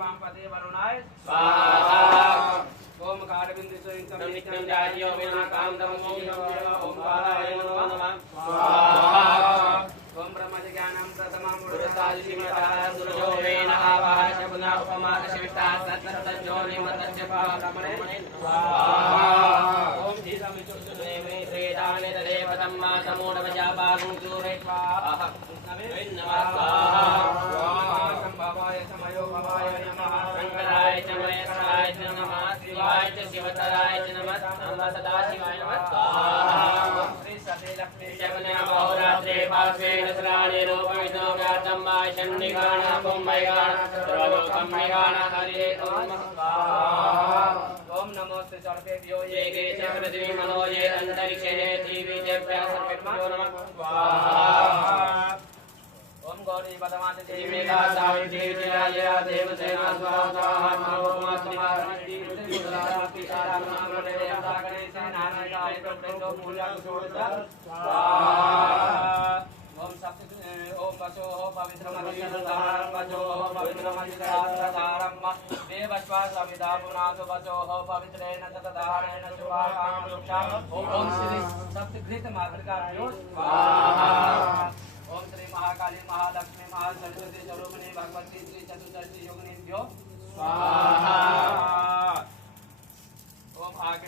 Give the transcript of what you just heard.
palm पते वरुणाय स्वाहा ओम कारबिंदु संयुक्तम नित्यं जायो विना काम तमो ओम कालाय नमः स्वाहा ओम ब्रह्म ज्ञानं प्रथमं पुरुषाय श्रीमता गुरुजो वेन आवाच पुनः उपमाद शिष्टा सत्तज्जो निमतस्य पारमणे स्वाहा ओम धीरं चुसुने मे श्रीदाने तदेव तम्मा समूढवजा बागुं चूरे स्वाहा नमः स्वाहा संभवाय समयो भवाय नमः शंकराय च महेश्वराय च नमः शिवाय च शिवतराय च नमः नमः सदाशिवाय नमः स्वाहा श्री सती लक्ष्मी शकुने बहुरात्रे पार्श्वेण स्नाने रूपमिदो व्यातं माय चण्डिकाण कुम्भैगाण सर्वलोकं मैगाण हरिः ओम स्वाहा ओम नमोस्ते सर्वेभ्यो ये गे च पृथ्वी मनो ये अन्तरिक्षे ये दिवि च सर्वेभ्यो नमः स्वाहा ओम गौरी पदमाते देवी का सावित्री विजया देवसेना स्वाहा ओम सप्त ओम वचो पवित्रमधिकारं वचो पवित्रमधिकारं देवस्वा सविता पुनातो वचो पवित्रेण ततधारेण शुभाकाम वृक्षाम ओम श्री सप्तघृत मार्गाभ्यो स्वाहा ओम श्री महाकाली महालक्ष्मी महासरस्वती स्वरूपिणी भगवती श्री चतुर्दशी योगिनीभ्यो स्वाहा ओम आगे